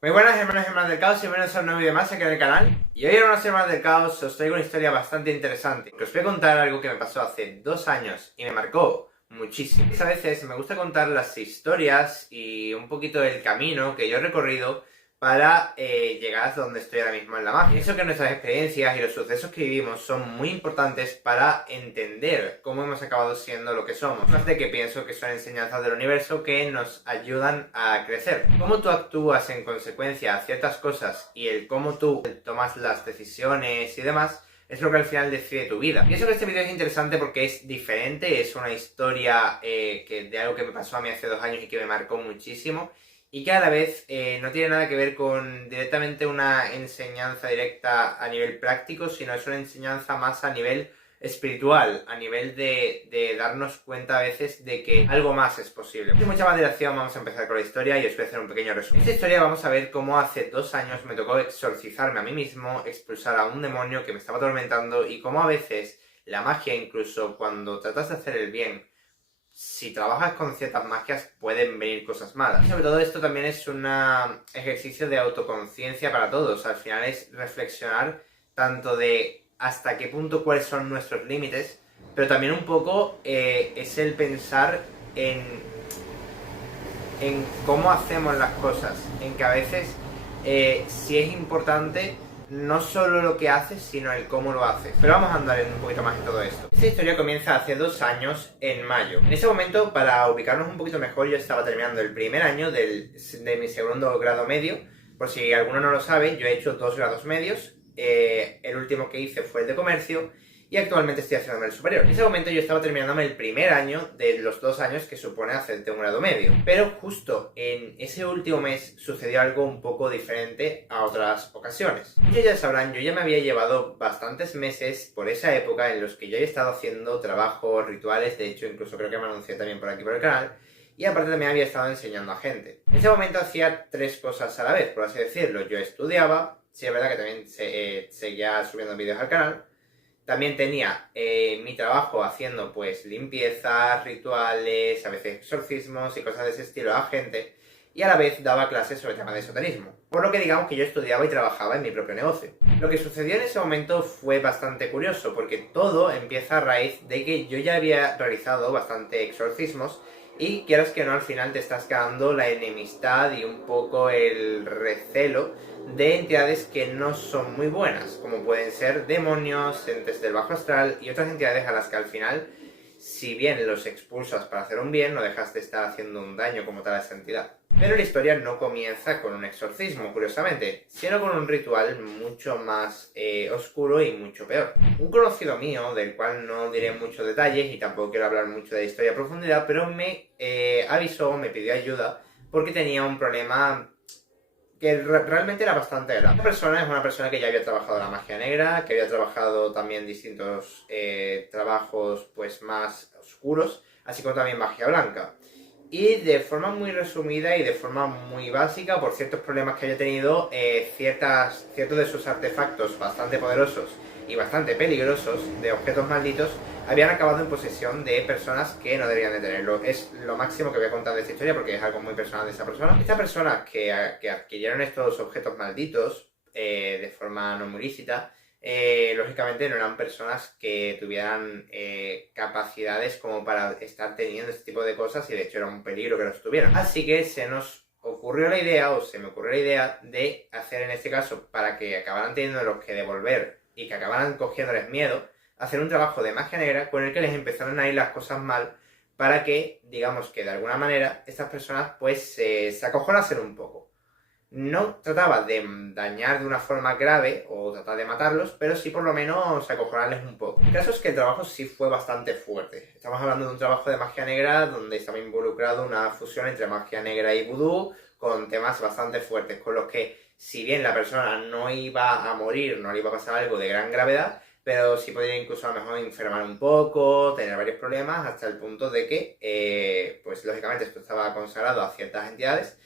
Muy buenas hermanos y hermanas del caos y bienvenidos a un nuevo vídeo más aquí en el canal. Y hoy en unas hermanas del caos os traigo una historia bastante interesante. Os voy a contar algo que me pasó hace 2 años y me marcó muchísimo. A veces me gusta contar las historias y un poquito del camino que yo he recorrido para llegar hasta donde estoy ahora mismo en la magia. Pienso que nuestras experiencias y los sucesos que vivimos son muy importantes para entender cómo hemos acabado siendo lo que somos. Más de que pienso que son enseñanzas del universo que nos ayudan a crecer. Cómo tú actúas en consecuencia a ciertas cosas y el cómo tú tomas las decisiones y demás es lo que al final decide tu vida. Pienso que este vídeo es interesante porque es diferente, es una historia de algo que me pasó a mí hace 2 años y que me marcó muchísimo y que a la vez no tiene nada que ver con directamente una enseñanza directa a nivel práctico, sino es una enseñanza más a nivel espiritual, a nivel de darnos cuenta a veces de que algo más es posible. Sin mucha más dilación vamos a empezar con la historia y os voy a hacer un pequeño resumen. En esta historia vamos a ver cómo hace 2 años me tocó exorcizarme a mí mismo, expulsar a un demonio que me estaba atormentando y cómo a veces la magia, incluso cuando tratas de hacer el bien, si trabajas con ciertas magias pueden venir cosas malas. Sobre todo esto también es un ejercicio de autoconciencia para todos. Al final es reflexionar tanto de hasta qué punto cuáles son nuestros límites, pero también un poco es el pensar en cómo hacemos las cosas, en que a veces sí es importante no solo lo que haces, sino el cómo lo haces. Pero vamos a andar un poquito más en todo esto. Esta historia comienza hace 2 años, en mayo. En ese momento, para ubicarnos un poquito mejor, yo estaba terminando el primer año de mi segundo grado medio. Por si alguno no lo sabe, yo he hecho 2 grados medios. El último que hice fue el de comercio y actualmente estoy haciéndome el superior. En ese momento yo estaba terminándome el primer año de los 2 años que supone hacerte un grado medio. Pero justo en ese último mes sucedió algo un poco diferente a otras ocasiones. Ustedes ya sabrán, yo ya me había llevado bastantes meses por esa época en los que yo había estado haciendo trabajos, rituales, de hecho incluso creo que me anuncié también por aquí por el canal, y aparte también había estado enseñando a gente. En ese momento hacía 3 cosas a la vez, por así decirlo. Yo estudiaba, sí es verdad que también seguía subiendo vídeos al canal. También tenía mi trabajo haciendo pues limpiezas, rituales, a veces exorcismos y cosas de ese estilo a gente. Y a la vez daba clases sobre temas de esoterismo. Por lo que digamos que yo estudiaba y trabajaba en mi propio negocio. Lo que sucedió en ese momento fue bastante curioso, porque todo empieza a raíz de que yo ya había realizado bastante exorcismos y quieras que no, al final te estás ganando la enemistad y un poco el recelo de entidades que no son muy buenas, como pueden ser demonios, entes del bajo astral y otras entidades a las que al final, si bien los expulsas para hacer un bien, no dejas de estar haciendo un daño como tal a esa entidad. Pero la historia no comienza con un exorcismo, curiosamente, sino con un ritual mucho más oscuro y mucho peor. Un conocido mío, del cual no diré muchos detalles y tampoco quiero hablar mucho de la historia a profundidad, pero me avisó, me pidió ayuda porque tenía un problema que realmente era bastante grave. Esta persona es una persona que ya había trabajado la magia negra, que había trabajado también distintos trabajos pues más oscuros, así como también magia blanca. Y de forma muy resumida y de forma muy básica, por ciertos problemas que haya tenido, ciertos de sus artefactos bastante poderosos y bastante peligrosos de objetos malditos habían acabado en posesión de personas que no debían de tenerlo. Es lo máximo que voy a contar de esta historia porque es algo muy personal de esta persona. Esta persona que adquirieron estos objetos malditos de forma no muy lícita, lógicamente no eran personas que tuvieran capacidades como para estar teniendo este tipo de cosas y de hecho era un peligro que los tuvieran. Así que se nos ocurrió la idea, o se me ocurrió la idea, de hacer en este caso, para que acabaran teniendo los que devolver y que acabaran cogiéndoles miedo, hacer un trabajo de magia negra con el que les empezaron a ir las cosas mal para que, digamos que de alguna manera, estas personas pues se acojonasen un poco. No trataba de dañar de una forma grave o tratar de matarlos, pero sí por lo menos acojonarles un poco. El caso es que el trabajo sí fue bastante fuerte. Estamos hablando de un trabajo de magia negra donde estaba involucrado una fusión entre magia negra y vudú con temas bastante fuertes, con los que si bien la persona no iba a morir, no le iba a pasar algo de gran gravedad, pero sí podría incluso a lo mejor enfermar un poco, tener varios problemas, hasta el punto de que, pues lógicamente esto estaba consagrado a ciertas entidades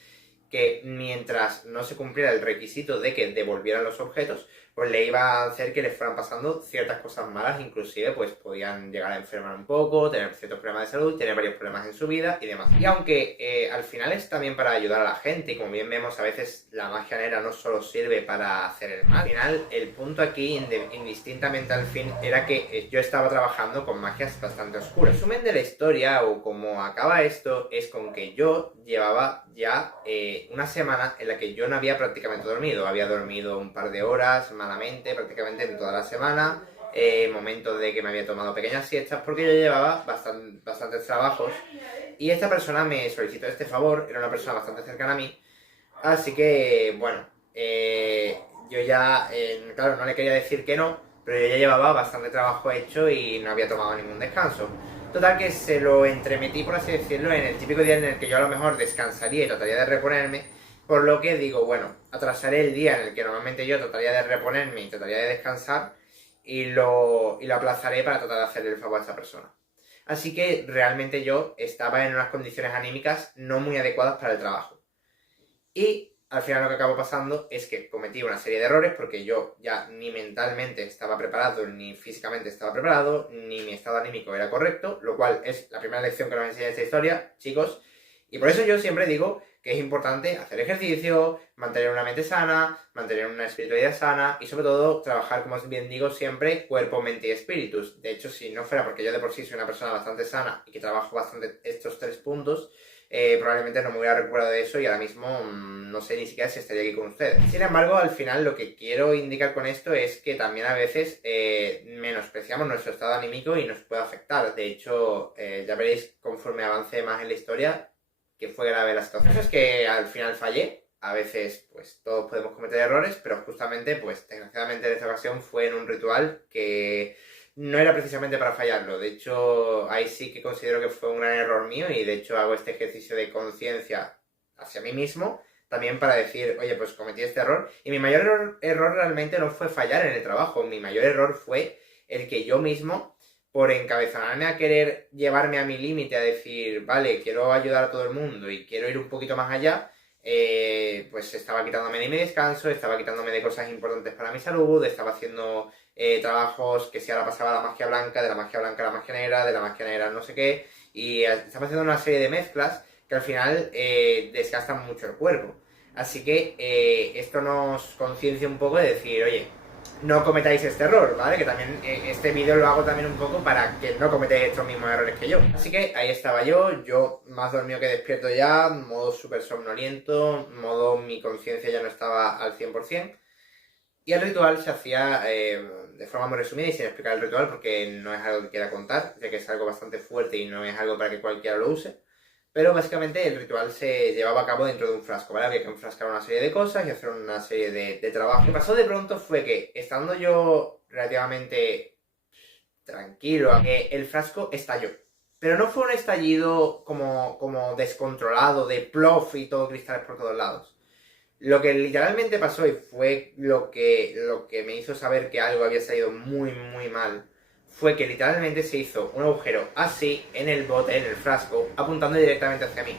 que mientras no se cumpliera el requisito de que devolvieran los objetos, pues le iba a hacer que les fueran pasando ciertas cosas malas, inclusive pues podían llegar a enfermar un poco, tener ciertos problemas de salud, tener varios problemas en su vida y demás. Y aunque al final es también para ayudar a la gente, y como bien vemos a veces la magia negra no solo sirve para hacer el mal, al final el punto aquí, indistintamente al fin, era que yo estaba trabajando con magias bastante oscuras. El resumen de la historia, o como acaba esto, es con que yo llevaba ya una semana en la que yo no había prácticamente dormido. Había dormido un par de horas, malamente, prácticamente en toda la semana, momentos de que me había tomado pequeñas siestas, porque yo llevaba bastantes trabajos, y esta persona me solicitó este favor, era una persona bastante cercana a mí, así que, bueno, yo ya, claro, no le quería decir que no, pero yo ya llevaba bastante trabajo hecho y no había tomado ningún descanso. Total que se lo entremetí, por así decirlo, en el típico día en el que yo a lo mejor descansaría y trataría de reponerme, por lo que digo, bueno, atrasaré el día en el que normalmente yo trataría de reponerme y trataría de descansar, y lo aplazaré para tratar de hacerle el favor a esa persona. Así que realmente yo estaba en unas condiciones anímicas no muy adecuadas para el trabajo. Y al final lo que acabó pasando es que cometí una serie de errores, porque yo ya ni mentalmente estaba preparado, ni físicamente estaba preparado, ni mi estado anímico era correcto, lo cual es la primera lección que nos enseña esta historia, chicos. Y por eso yo siempre digo que es importante hacer ejercicio, mantener una mente sana, mantener una espiritualidad sana y sobre todo trabajar, como os bien digo siempre, cuerpo, mente y espíritus. De hecho, si no fuera porque yo de por sí soy una persona bastante sana y que trabajo bastante estos 3 puntos, probablemente no me hubiera recuperado de eso y ahora mismo no sé ni siquiera si estaría aquí con ustedes. Sin embargo, al final lo que quiero indicar con esto es que también a veces menospreciamos nuestro estado anímico y nos puede afectar. De hecho, ya veréis conforme avance más en la historia que fue grave la situación. Eso es que al final fallé. A veces, pues todos podemos cometer errores, pero justamente, pues desgraciadamente en esta ocasión fue en un ritual que no era precisamente para fallarlo. De hecho, ahí sí que considero que fue un gran error mío, y de hecho hago este ejercicio de conciencia hacia mí mismo también para decir, oye, pues cometí este error. Y mi mayor error realmente no fue fallar en el trabajo. Mi mayor error fue el que yo mismo, por encabezonarme a querer llevarme a mi límite, a decir, vale, quiero ayudar a todo el mundo y quiero ir un poquito más allá, pues estaba quitándome de mi descanso, estaba quitándome de cosas importantes para mi salud, estaba haciendo trabajos que si ahora pasaba a la magia blanca, de la magia blanca a la magia negra, de la magia negra no sé qué, y estaba haciendo una serie de mezclas que al final desgastan mucho el cuerpo. Así que esto nos conciencia un poco de decir, oye, no cometáis este error, ¿vale? Que también este vídeo lo hago también un poco para que no cometáis estos mismos errores que yo. Así que ahí estaba yo más dormido que despierto ya, modo súper somnoliento, modo mi conciencia ya no estaba al 100%. Y el ritual se hacía de forma muy resumida y sin explicar el ritual, porque no es algo que quiera contar, ya que es algo bastante fuerte y no es algo para que cualquiera lo use. Pero básicamente el ritual se llevaba a cabo dentro de un frasco, ¿vale? Había que enfrascar una serie de cosas y hacer una serie de trabajos. Lo que pasó de pronto fue que, estando yo relativamente tranquilo, el frasco estalló. Pero no fue un estallido como descontrolado, de plof y todo cristales por todos lados. Lo que literalmente pasó, y fue lo que me hizo saber que algo había salido muy, muy mal, fue que literalmente se hizo un agujero así en el bote, en el frasco, apuntando directamente hacia mí.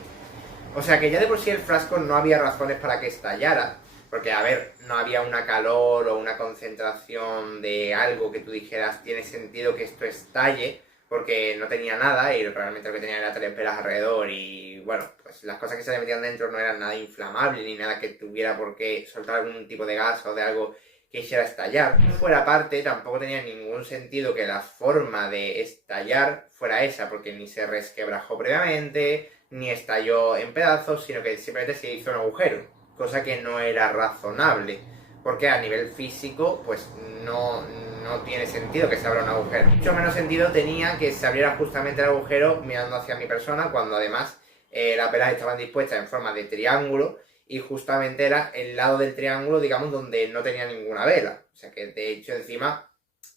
O sea que ya de por sí el frasco no había razones para que estallara, porque a ver, no había una calor o una concentración de algo que tú dijeras tiene sentido que esto estalle, porque no tenía nada y realmente lo que tenía era 3 velas alrededor y bueno, pues las cosas que se le metían dentro no eran nada inflamable ni nada que tuviera por qué soltar algún tipo de gas o de algo que hiciera estallar. Fuera aparte, tampoco tenía ningún sentido que la forma de estallar fuera esa, porque ni se resquebrajó previamente, ni estalló en pedazos, sino que simplemente se hizo un agujero, cosa que no era razonable, porque a nivel físico, pues no tiene sentido que se abra un agujero. Mucho menos sentido tenía que se abriera justamente el agujero mirando hacia mi persona, cuando además las velas estaban dispuestas en forma de triángulo, y justamente era el lado del triángulo, digamos, donde no tenía ninguna vela. O sea que, de hecho, encima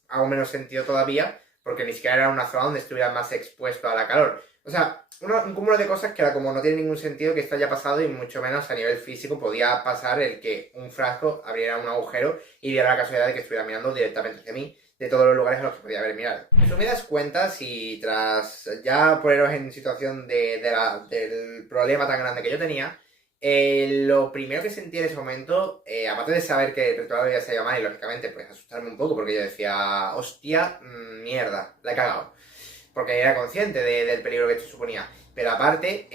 hago menos sentido todavía, porque ni siquiera era una zona donde estuviera más expuesto a la calor. O sea, un cúmulo de cosas que era como no tiene ningún sentido que esto haya pasado, y mucho menos a nivel físico podía pasar el que un frasco abriera un agujero y diera la casualidad de que estuviera mirando directamente hacia mí, de todos los lugares a los que podía haber mirado. En resumidas cuentas, y tras ya poneros en situación del problema tan grande que yo tenía, Lo primero que sentí en ese momento, aparte de saber que el ritual ya se iba mal y lógicamente pues asustarme un poco porque yo decía, hostia, mierda, la he cagado. Porque era consciente del peligro que esto suponía. Pero aparte,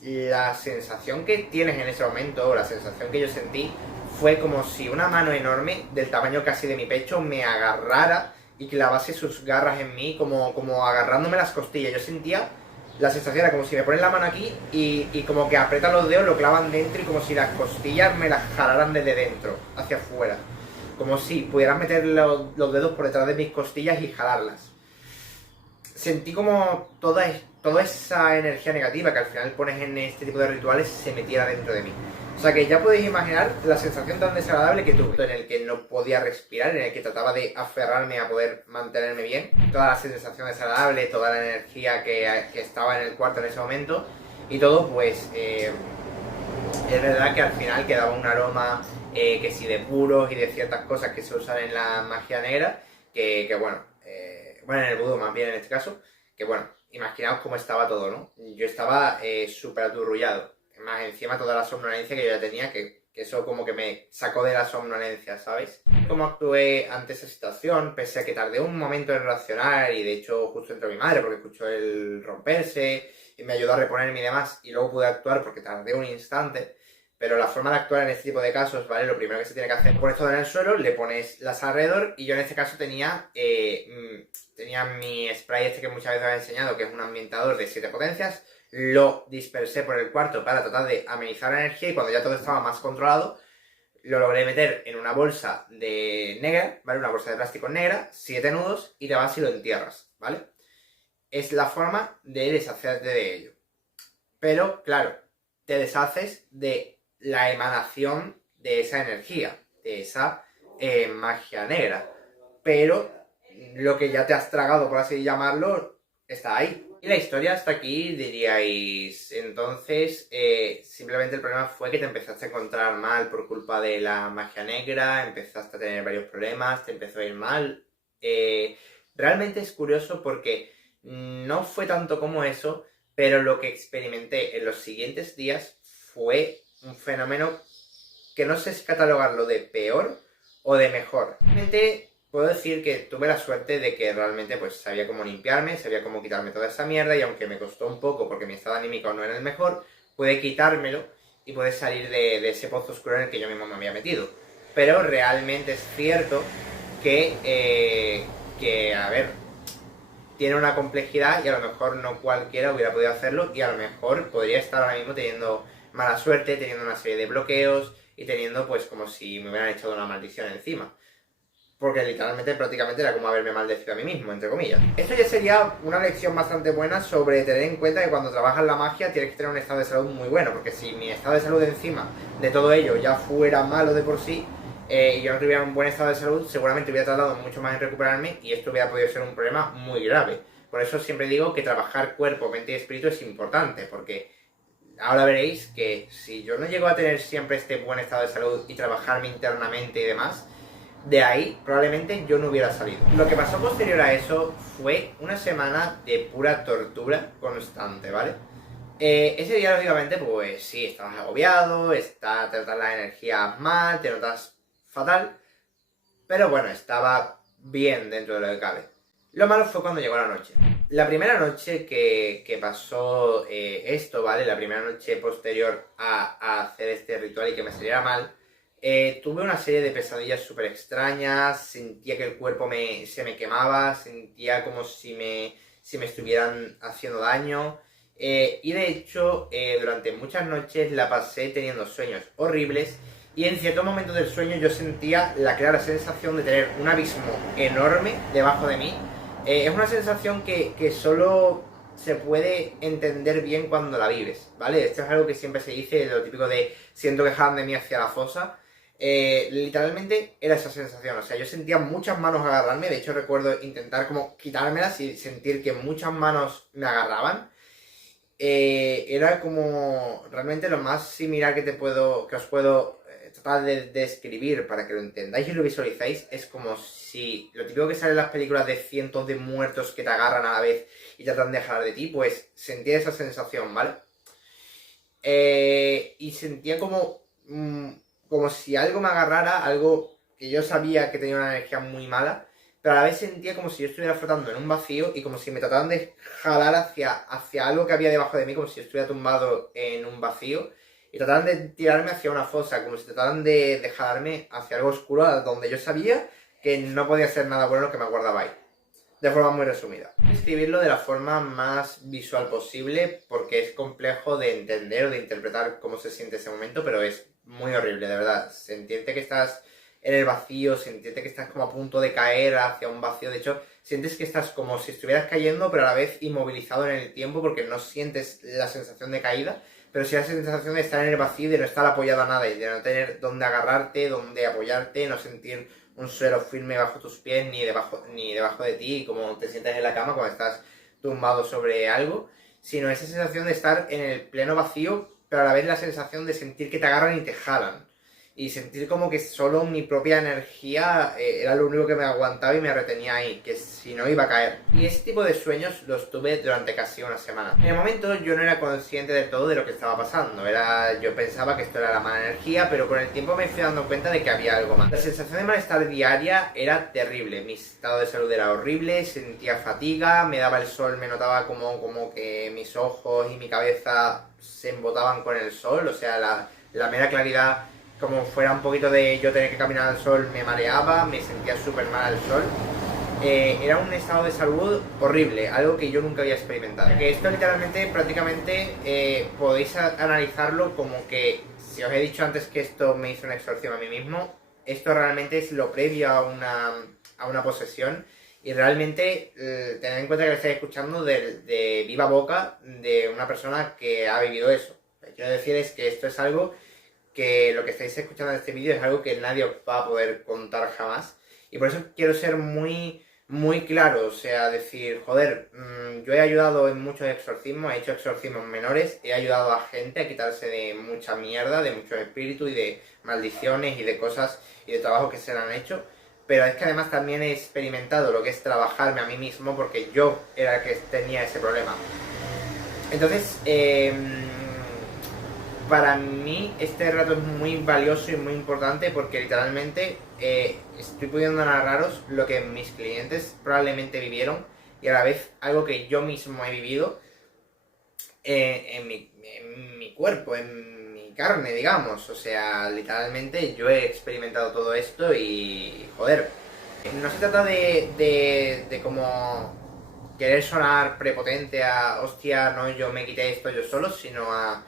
la sensación que tienes en ese momento, o la sensación que yo sentí, fue como si una mano enorme, del tamaño casi de mi pecho, me agarrara y clavase sus garras en mí, como agarrándome las costillas. Yo sentía, la sensación era como si me ponen la mano aquí y como que apretan los dedos, lo clavan dentro y como si las costillas me las jalaran desde dentro, hacia afuera. Como si pudieran meter los dedos por detrás de mis costillas y jalarlas. Sentí como toda esa energía negativa que al final pones en este tipo de rituales se metiera dentro de mí. O sea que ya podéis imaginar la sensación tan desagradable que tuve, en el que no podía respirar, en el que trataba de aferrarme a poder mantenerme bien. Toda la sensación desagradable, toda la energía que estaba en el cuarto en ese momento y todo, pues es verdad que al final quedaba un aroma que sí de puros y de ciertas cosas que se usan en la magia negra, que bueno, bueno, en el vudú más bien en este caso, que bueno, imaginaos cómo estaba todo, ¿no? Yo estaba súper aturrullado, más encima toda la somnolencia que yo ya tenía, que eso como que me sacó de la somnolencia, ¿sabes? Cómo actué ante esa situación, pese a que tardé un momento en reaccionar y de hecho justo entró mi madre porque escuchó el romperse y me ayudó a reponerme y demás y luego pude actuar porque tardé un instante. Pero la forma de actuar en este tipo de casos, ¿vale? Lo primero que se tiene que hacer, pones todo en el suelo, le pones las alrededor y yo en este caso tenía mi spray este que muchas veces he enseñado, que es un ambientador de 7 potencias, lo dispersé por el cuarto para tratar de amenizar la energía y cuando ya todo estaba más controlado, lo logré meter en una bolsa de negra, ¿vale? Una bolsa de plástico negra, 7 nudos y te vas y lo entierras, ¿vale? Es la forma de deshacerte de ello. Pero, claro, te deshaces de la emanación de esa energía, de esa magia negra. Pero lo que ya te has tragado, por así llamarlo, está ahí. Y la historia hasta aquí diríais, entonces simplemente el problema fue que te empezaste a encontrar mal por culpa de la magia negra, empezaste a tener varios problemas, te empezó a ir mal. Realmente es curioso porque no fue tanto como eso, pero lo que experimenté en los siguientes días fue un fenómeno que no sé si catalogarlo de peor o de mejor. Realmente puedo decir que tuve la suerte de que realmente pues sabía cómo limpiarme, sabía cómo quitarme toda esa mierda y aunque me costó un poco porque mi estado anímico no era el mejor, pude quitármelo y pude salir de ese pozo oscuro en el que yo mismo me había metido. Pero realmente es cierto que a ver, tiene una complejidad y a lo mejor no cualquiera hubiera podido hacerlo y a lo mejor podría estar ahora mismo teniendo mala suerte, teniendo una serie de bloqueos y teniendo pues como si me hubieran echado una maldición encima. Porque literalmente prácticamente era como haberme maldecido a mí mismo, entre comillas. Esto ya sería una lección bastante buena sobre tener en cuenta que cuando trabajas la magia tienes que tener un estado de salud muy bueno, porque si mi estado de salud encima de todo ello ya fuera malo de por sí, y yo no tuviera un buen estado de salud, seguramente hubiera tardado mucho más en recuperarme y esto hubiera podido ser un problema muy grave. Por eso siempre digo que trabajar cuerpo, mente y espíritu es importante, porque ahora veréis que si yo no llego a tener siempre este buen estado de salud y trabajarme internamente y demás, de ahí probablemente yo no hubiera salido. Lo que pasó posterior a eso fue una semana de pura tortura constante, ¿vale? Ese día, lógicamente, pues sí, estabas agobiado, te notas las energías mal, te notas fatal, pero bueno, estaba bien dentro de lo que cabe. Lo malo fue cuando llegó la noche. La primera noche que pasó esto, ¿vale? La primera noche posterior a hacer este ritual y que me saliera mal, tuve una serie de pesadillas súper extrañas, sentía que el cuerpo se me quemaba, sentía como si me estuvieran haciendo daño. Y de hecho, durante muchas noches la pasé teniendo sueños horribles y en ciertos momentos del sueño yo sentía la clara sensación de tener un abismo enorme debajo de mí. Es una sensación que solo se puede entender bien cuando la vives, ¿vale? Esto es algo que siempre se dice, lo típico de siento que jalan de mí hacia la fosa. Literalmente era esa sensación, o sea, yo sentía muchas manos agarrarme, de hecho recuerdo intentar como quitármelas y sentir que muchas manos me agarraban. Era como realmente lo más similar que os puedo tratar de describir para que lo entendáis y lo visualizáis. Es como si lo típico que sale en las películas de cientos de muertos que te agarran a la vez y tratan de jalar de ti, pues sentía esa sensación, ¿vale? y sentía como si algo me agarrara, algo que yo sabía que tenía una energía muy mala, pero a la vez sentía como si yo estuviera flotando en un vacío y como si me trataran de jalar hacia algo que había debajo de mí, como si yo estuviera tumbado en un vacío y trataran de tirarme hacia una fosa, como si trataran de jalarme hacia algo oscuro donde yo sabía que no podía ser nada bueno lo que me aguardaba ahí. De forma muy resumida. Escribirlo de la forma más visual posible porque es complejo de entender o de interpretar cómo se siente ese momento, pero es muy horrible, de verdad. Siente que estás en el vacío, siente que estás como a punto de caer hacia un vacío. De hecho, sientes que estás como si estuvieras cayendo, pero a la vez inmovilizado en el tiempo porque no sientes la sensación de caída, pero sí la sensación de estar en el vacío y de no estar apoyado a nada y de no tener dónde agarrarte, dónde apoyarte, no sentir un suelo firme bajo tus pies ni debajo de ti, como te sientes en la cama cuando estás tumbado sobre algo, sino esa sensación de estar en el pleno vacío, pero a la vez la sensación de sentir que te agarran y te jalan. Y sentir como que solo mi propia energía era lo único que me aguantaba y me retenía ahí, que si no iba a caer. Y ese tipo de sueños los tuve durante casi una semana. En el momento yo no era consciente del todo de lo que estaba pasando. Yo pensaba que esto era la mala energía, pero con el tiempo me fui dando cuenta de que había algo más. La sensación de malestar diaria era terrible. Mi estado de salud era horrible, sentía fatiga, me daba el sol, me notaba como que mis ojos y mi cabeza se embotaban con el sol, o sea, la mera claridad, como fuera un poquito de yo tener que caminar al sol, me mareaba, me sentía súper mal al sol. Era un estado de salud horrible, algo que yo nunca había experimentado. Que esto literalmente, prácticamente, podéis analizarlo como que, si os he dicho antes que esto me hizo una exorción a mí mismo, esto realmente es lo previo a una posesión. Y realmente, tened en cuenta que lo estáis escuchando de viva boca de una persona que ha vivido eso. Lo que quiero decir es que esto es algo que lo que estáis escuchando en este vídeo es algo que nadie os va a poder contar jamás. Y por eso quiero ser muy, muy claro, o sea, decir, joder, yo he ayudado en muchos exorcismos, he hecho exorcismos menores, he ayudado a gente a quitarse de mucha mierda, de muchos espíritus y de maldiciones y de cosas y de trabajos que se le han hecho. Pero es que además también he experimentado lo que es trabajarme a mí mismo porque yo era el que tenía ese problema. Entonces, para mí este rato es muy valioso y muy importante porque literalmente estoy pudiendo narraros lo que mis clientes probablemente vivieron y a la vez algo que yo mismo he vivido en mi cuerpo, en mi carne, digamos. O sea, literalmente yo he experimentado todo esto y, joder, no se trata de como querer sonar prepotente a, hostia, no, yo me quité esto yo solo, sino a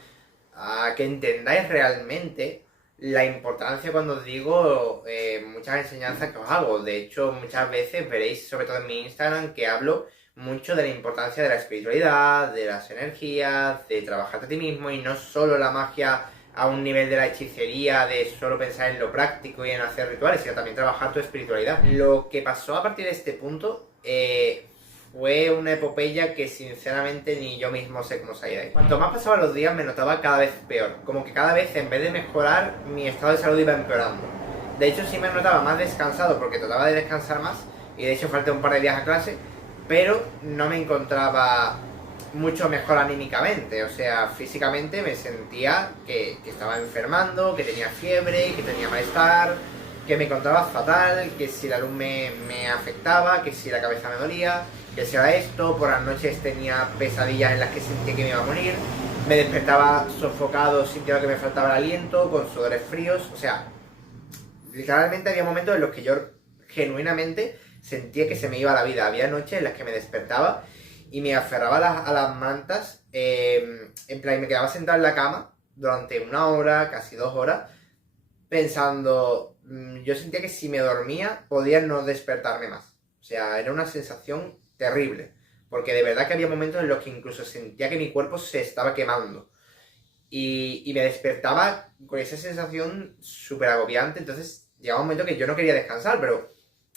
que entendáis realmente la importancia cuando os digo muchas enseñanzas que os hago. De hecho, muchas veces veréis, sobre todo en mi Instagram, que hablo mucho de la importancia de la espiritualidad, de las energías, de trabajarte a ti mismo y no solo la magia a un nivel de la hechicería, de solo pensar en lo práctico y en hacer rituales, sino también trabajar tu espiritualidad. Lo que pasó a partir de este punto fue una epopeya que sinceramente ni yo mismo sé cómo salir de ahí. Cuanto más pasaban los días me notaba cada vez peor, como que cada vez en vez de mejorar mi estado de salud iba empeorando. De hecho sí me notaba más descansado porque trataba de descansar más y de hecho falté un par de días a clase, pero no me encontraba mucho mejor anímicamente, o sea, físicamente me sentía que estaba enfermando, que tenía fiebre, que tenía malestar, que me encontraba fatal, que si la luz me afectaba, que si la cabeza me dolía, que si era esto, por las noches tenía pesadillas en las que sentía que me iba a morir, me despertaba sofocado, sintiendo que me faltaba el aliento, con sudores fríos, o sea, literalmente había momentos en los que yo genuinamente sentía que se me iba la vida. Había noches en las que me despertaba y me aferraba a las mantas, en plan, y me quedaba sentado en la cama durante una hora, casi 2 horas, pensando, yo sentía que si me dormía podía no despertarme más. O sea, era una sensación terrible, porque de verdad que había momentos en los que incluso sentía que mi cuerpo se estaba quemando. Y me despertaba con esa sensación súper agobiante, entonces llegaba un momento que yo no quería descansar, pero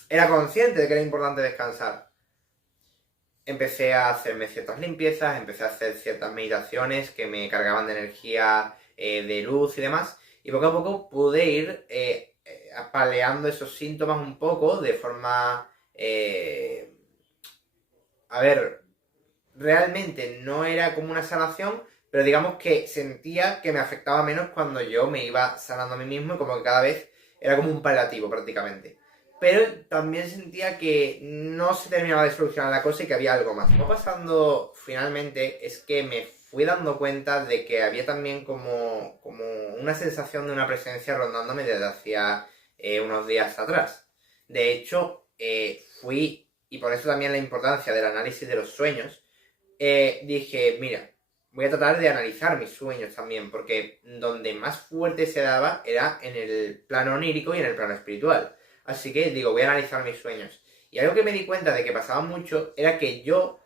era consciente de que era importante descansar. Empecé a hacerme ciertas limpiezas, empecé a hacer ciertas meditaciones que me cargaban de energía, de luz y demás, y poco a poco pude ir apaleando esos síntomas un poco de forma... a ver, realmente no era como una sanación, pero digamos que sentía que me afectaba menos cuando yo me iba sanando a mí mismo y como que cada vez era como un paliativo prácticamente. Pero también sentía que no se terminaba de solucionar la cosa y que había algo más. Lo que va pasando finalmente es que me fui dando cuenta de que había también como una sensación de una presencia rondándome desde hacía unos días atrás. De hecho, fui, y por eso también la importancia del análisis de los sueños, dije, mira, voy a tratar de analizar mis sueños también, porque donde más fuerte se daba era en el plano onírico y en el plano espiritual. Así que digo, voy a analizar mis sueños. Y algo que me di cuenta de que pasaba mucho era que yo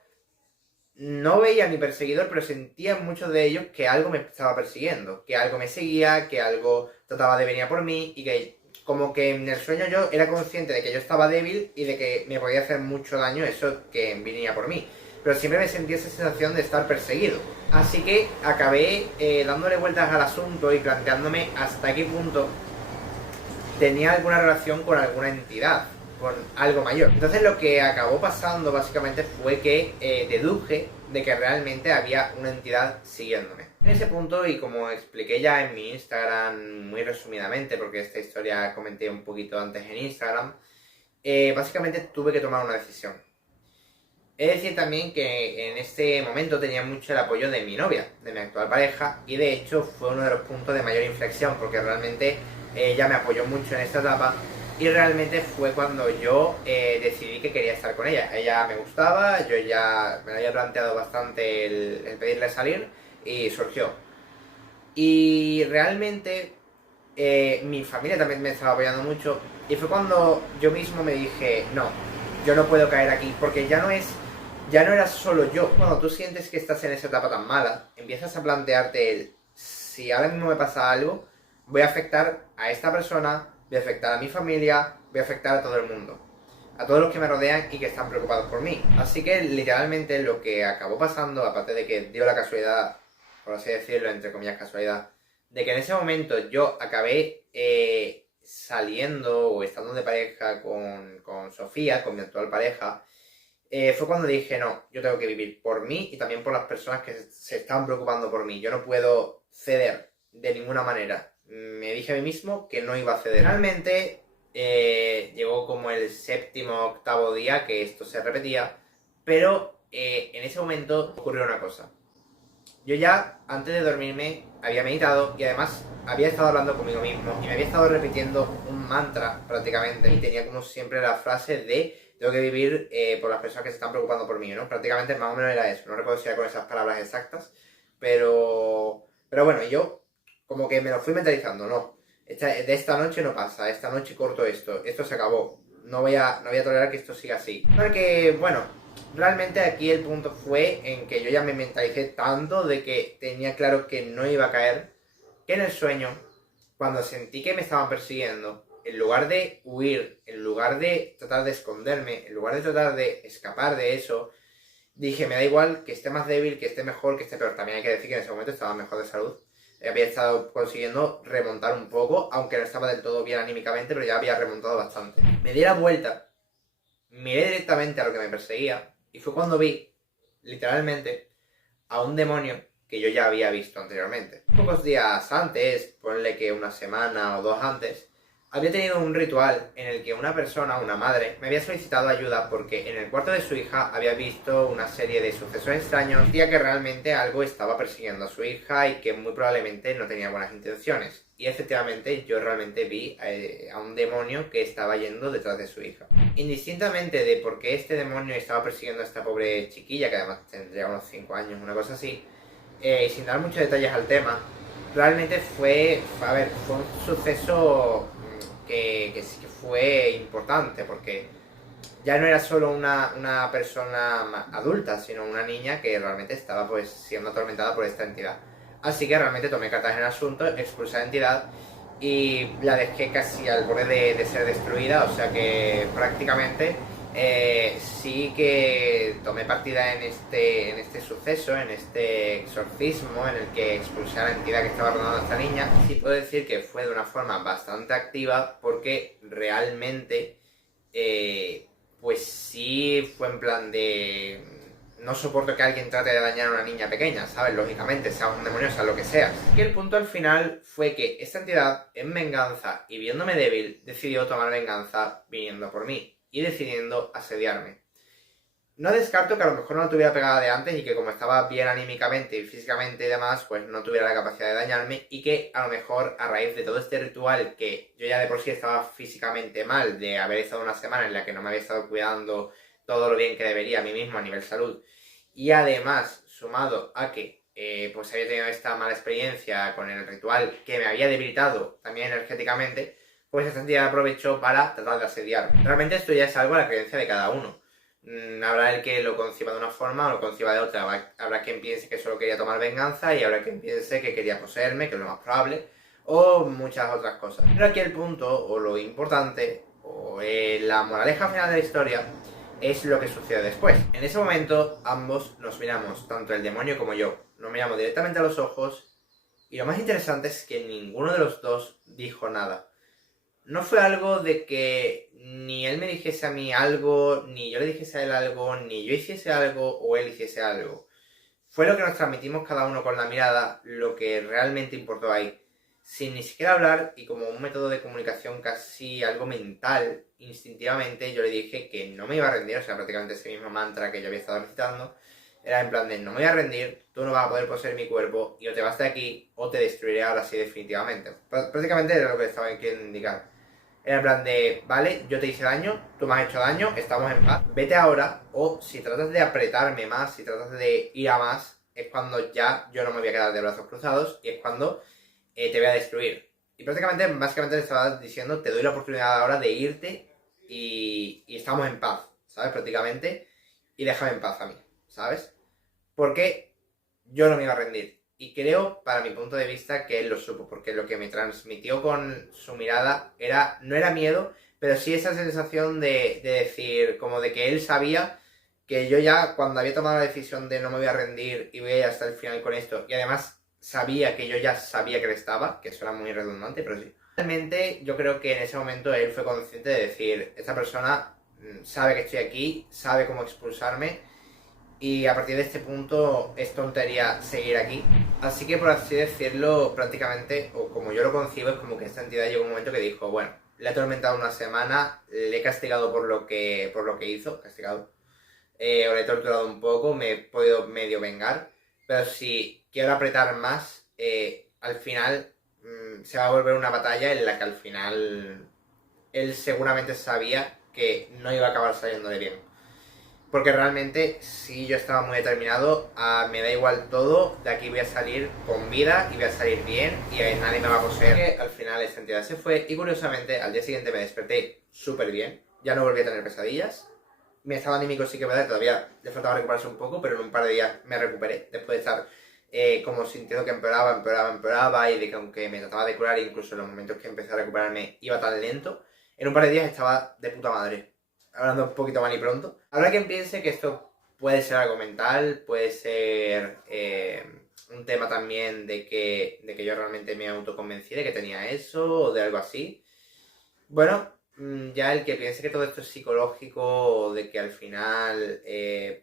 no veía a mi perseguidor, pero sentía en muchos de ellos que algo me estaba persiguiendo, que algo me seguía, que algo trataba de venir a por mí y que como que en el sueño yo era consciente de que yo estaba débil y de que me podía hacer mucho daño eso que venía por mí. Pero siempre me sentía esa sensación de estar perseguido. Así que acabé dándole vueltas al asunto y planteándome hasta qué punto tenía alguna relación con alguna entidad, con algo mayor. Entonces lo que acabó pasando básicamente fue que deduje de que realmente había una entidad siguiéndome. En ese punto, y como expliqué ya en mi Instagram muy resumidamente, porque esta historia comenté un poquito antes en Instagram, básicamente tuve que tomar una decisión. Es decir también que en este momento tenía mucho el apoyo de mi novia, de mi actual pareja, y de hecho fue uno de los puntos de mayor inflexión, porque realmente ella me apoyó mucho en esta etapa, y realmente fue cuando yo decidí que quería estar con ella. Ella me gustaba, yo ya me había planteado bastante el pedirle salir, y surgió. Y realmente mi familia también me estaba apoyando mucho, y fue cuando yo mismo me dije, no, yo no puedo caer aquí, porque ya no era solo yo. Cuando tú sientes que estás en esa etapa tan mala, empiezas a plantearte si ahora mismo me pasa algo, voy a afectar a esta persona, voy a afectar a mi familia, voy a afectar a todo el mundo, a todos los que me rodean y que están preocupados por mí. Así que literalmente lo que acabó pasando, aparte de que dio la casualidad, por así decirlo, entre comillas casualidad, de que en ese momento yo acabé saliendo o estando de pareja con Sofía, con mi actual pareja, fue cuando dije, no, yo tengo que vivir por mí y también por las personas que se están preocupando por mí. Yo no puedo ceder de ninguna manera. Me dije a mí mismo que no iba a ceder. Realmente llegó como el séptimo, octavo día que esto se repetía, pero en ese momento ocurrió una cosa. Yo ya, antes de dormirme, había meditado y además había estado hablando conmigo mismo y me había estado repitiendo un mantra prácticamente y tenía como siempre la frase de tengo que vivir por las personas que se están preocupando por mí, ¿no? Prácticamente más o menos era eso, no recuerdo si era con esas palabras exactas, pero bueno, yo como que me lo fui mentalizando, no, de esta noche no pasa, esta noche corto esto se acabó, no voy a tolerar que esto siga así. Porque, bueno, realmente aquí el punto fue en que yo ya me mentalicé tanto de que tenía claro que no iba a caer, que en el sueño, cuando sentí que me estaban persiguiendo, en lugar de huir, en lugar de tratar de esconderme, en lugar de tratar de escapar de eso, dije, me da igual que esté más débil, que esté mejor, que esté peor. También hay que decir que en ese momento estaba mejor de salud. Había estado consiguiendo remontar un poco, aunque no estaba del todo bien anímicamente, pero ya había remontado bastante. Me di la vuelta, miré directamente a lo que me perseguía, y fue cuando vi, literalmente, a un demonio que yo ya había visto anteriormente. Pocos días antes, ponle que una semana o dos antes, había tenido un ritual en el que una persona, una madre, me había solicitado ayuda porque en el cuarto de su hija había visto una serie de sucesos extraños, decía que realmente algo estaba persiguiendo a su hija y que muy probablemente no tenía buenas intenciones. Y efectivamente yo realmente vi a un demonio que estaba yendo detrás de su hija. Indistintamente de por qué este demonio estaba persiguiendo a esta pobre chiquilla, que además tendría unos 5 años, una cosa así, y sin dar muchos detalles al tema, realmente fue un suceso que sí que fue importante, porque ya no era solo una persona adulta, sino una niña que realmente estaba pues siendo atormentada por esta entidad. Así que realmente tomé cartas en el asunto, expulsé a la entidad y la dejé casi al borde de ser destruida, o sea que prácticamente sí que tomé partida en este suceso, en este exorcismo en el que expulsé a la entidad que estaba rondando a esta niña. Sí puedo decir que fue de una forma bastante activa porque realmente pues sí fue en plan de no soporto que alguien trate de dañar a una niña pequeña, ¿sabes? Lógicamente, sea un demonio, sea lo que sea. Y el punto al final fue que esta entidad, en venganza y viéndome débil, decidió tomar venganza viniendo por mí y decidiendo asediarme. No descarto que a lo mejor no la tuviera pegada de antes y que como estaba bien anímicamente y físicamente y demás, pues no tuviera la capacidad de dañarme y que a lo mejor a raíz de todo este ritual que yo ya de por sí estaba físicamente mal, de haber estado una semana en la que no me había estado cuidando todo lo bien que debería a mí mismo a nivel salud y además sumado a que pues había tenido esta mala experiencia con el ritual que me había debilitado también energéticamente, pues esta entidad aprovechó para tratar de asediarme. Realmente esto ya es algo a la creencia de cada uno. Habrá el que lo conciba de una forma o lo conciba de otra. Habrá quien piense que solo quería tomar venganza y habrá quien piense que quería poseerme, que es lo más probable, o muchas otras cosas. Pero aquí el punto, o lo importante, o la moraleja final de la historia, es lo que sucede después. En ese momento, ambos nos miramos, tanto el demonio como yo. Nos miramos directamente a los ojos y lo más interesante es que ninguno de los dos dijo nada. No fue algo de que ni él me dijese a mí algo, ni yo le dijese a él algo, ni yo hiciese algo o él hiciese algo. Fue lo que nos transmitimos cada uno con la mirada, lo que realmente importó ahí. Sin ni siquiera hablar y como un método de comunicación casi algo mental, instintivamente yo le dije que no me iba a rendir, o sea, prácticamente ese mismo mantra que yo había estado recitando, era en plan de no me voy a rendir, tú no vas a poder poseer mi cuerpo y o te vas de aquí o te destruiré ahora sí definitivamente. Prácticamente era lo que estaba queriendo indicar. Era en plan de, vale, yo te hice daño, tú me has hecho daño, estamos en paz, vete ahora, o si tratas de apretarme más, si tratas de ir a más, es cuando ya yo no me voy a quedar de brazos cruzados y es cuando te voy a destruir. Y prácticamente, básicamente le estaba diciendo, te doy la oportunidad ahora de irte y estamos en paz, ¿sabes? Prácticamente, y déjame en paz a mí, ¿sabes? Porque yo no me iba a rendir. Y creo, para mi punto de vista, que él lo supo, porque lo que me transmitió con su mirada no era miedo, pero sí esa sensación de decir, como de que él sabía que yo ya, cuando había tomado la decisión de no me voy a rendir y voy a ir hasta el final con esto, y además sabía que yo ya sabía que él estaba, que eso era muy redundante, pero sí. Realmente yo creo que en ese momento él fue consciente de decir, esta persona sabe que estoy aquí, sabe cómo expulsarme, y a partir de este punto es tontería seguir aquí. Así que por así decirlo, prácticamente, o como yo lo concibo, es como que esta entidad llegó un momento que dijo, bueno, le he atormentado una semana, le he castigado por lo que hizo, castigado, o le he torturado un poco, me he podido medio vengar, pero si quiero apretar más, al final se va a volver una batalla en la que al final él seguramente sabía que no iba a acabar saliendo de bien. Porque realmente, si yo estaba muy determinado, me da igual todo, de aquí voy a salir con vida y voy a salir bien y nadie me va a poseer. Al final esta entidad se fue y curiosamente al día siguiente me desperté súper bien, ya no volví a tener pesadillas. Mi estado anímico sí que verdad, todavía le faltaba recuperarse un poco, pero en un par de días me recuperé, después de estar como sintiendo que empeoraba y de que aunque me trataba de curar, incluso en los momentos que empecé a recuperarme iba tan lento, en un par de días estaba de puta madre. Hablando un poquito mal y pronto. Habrá quien piense que esto puede ser algo mental, puede ser un tema también de que yo realmente me autoconvencí de que tenía eso o de algo así. Bueno, ya el que piense que todo esto es psicológico o de que al final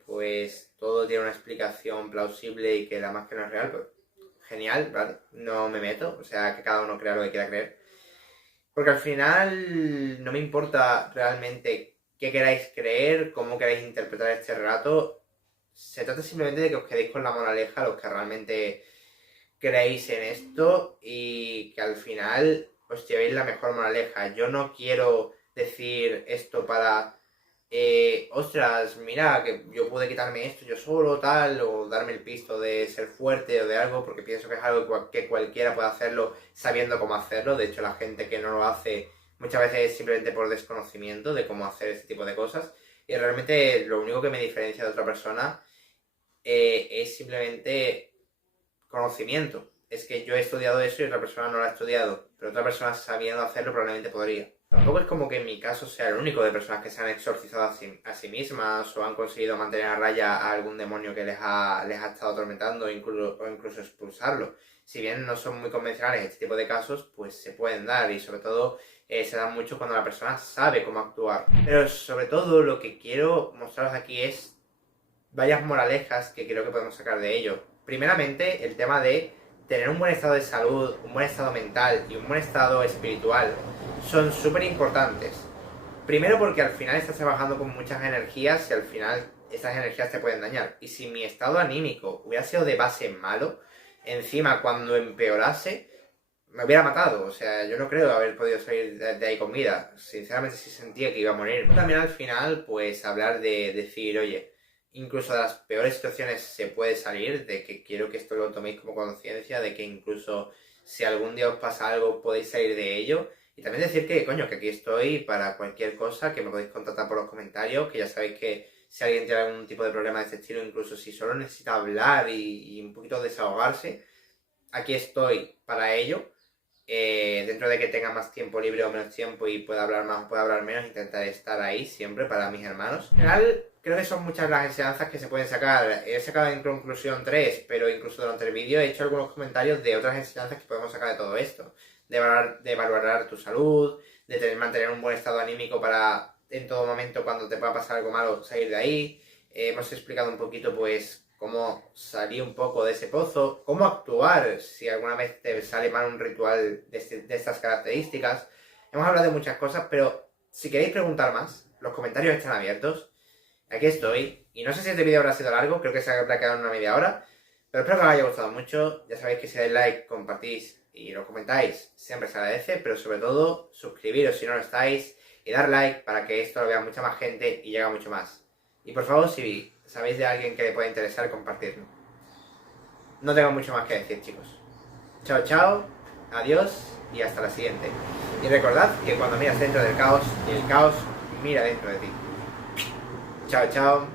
pues todo tiene una explicación plausible y que la magia no es real, pues genial, ¿vale? No me meto, o sea, que cada uno crea lo que quiera creer. Porque al final no me importa realmente qué queráis creer, cómo queráis interpretar este relato. Se trata simplemente de que os quedéis con la moraleja, los que realmente creéis en esto y que al final os llevéis la mejor moraleja. Yo no quiero decir esto para, ostras, mira, que yo pude quitarme esto yo solo, tal, o darme el pisto de ser fuerte o de algo, porque pienso que es algo que cualquiera puede hacerlo sabiendo cómo hacerlo. De hecho, la gente que no lo hace muchas veces es simplemente por desconocimiento de cómo hacer este tipo de cosas. Y realmente lo único que me diferencia de otra persona es simplemente conocimiento. Es que yo he estudiado eso y otra persona no lo ha estudiado, pero otra persona sabiendo hacerlo probablemente podría. Tampoco es como que en mi caso sea el único de personas que se han exorcizado a sí mismas o han conseguido mantener a raya a algún demonio que les ha estado atormentando o incluso expulsarlo. Si bien no son muy convencionales este tipo de casos, pues se pueden dar y sobre todo se dan mucho cuando la persona sabe cómo actuar. Pero sobre todo lo que quiero mostraros aquí es varias moralejas que creo que podemos sacar de ello. Primeramente, el tema de tener un buen estado de salud, un buen estado mental y un buen estado espiritual son súper importantes. Primero porque al final estás trabajando con muchas energías y al final esas energías te pueden dañar. Y si mi estado anímico hubiera sido de base malo, encima cuando empeorase, me hubiera matado. O sea, yo no creo haber podido salir de ahí con vida. Sinceramente sí sentía que iba a morir. También al final, pues hablar de decir, oye, incluso de las peores situaciones se puede salir, de que quiero que esto lo toméis como conciencia, de que incluso si algún día os pasa algo podéis salir de ello. Y también decir que, coño, que aquí estoy para cualquier cosa, que me podéis contactar por los comentarios, que ya sabéis que si alguien tiene algún tipo de problema de este estilo, incluso si solo necesita hablar y un poquito desahogarse, aquí estoy para ello. Dentro de que tenga más tiempo libre o menos tiempo y pueda hablar más o pueda hablar menos, intentaré estar ahí siempre para mis hermanos. En general, creo que son muchas las enseñanzas que se pueden sacar. He sacado en conclusión 3, pero incluso durante el vídeo he hecho algunos comentarios de otras enseñanzas que podemos sacar de todo esto. De valorar tu salud, de mantener un buen estado anímico para en todo momento cuando te pueda pasar algo malo salir de ahí. Hemos explicado un poquito pues cómo salir un poco de ese pozo, cómo actuar si alguna vez te sale mal un ritual de estas características. Hemos hablado de muchas cosas, pero si queréis preguntar más, los comentarios están abiertos. Aquí estoy. Y no sé si este vídeo habrá sido largo, creo que se habrá quedado en una media hora. Pero espero que os haya gustado mucho. Ya sabéis que si dais like, compartís y lo comentáis, siempre se agradece. Pero sobre todo, suscribiros si no lo estáis y dar like para que esto lo vea mucha más gente y llegue a mucho más. Y por favor, si sabéis de alguien que le pueda interesar, compartirlo. No tengo mucho más que decir, chicos. Chao, chao, adiós y hasta la siguiente. Y recordad que cuando miras dentro del caos, el caos mira dentro de ti. Chao, chao.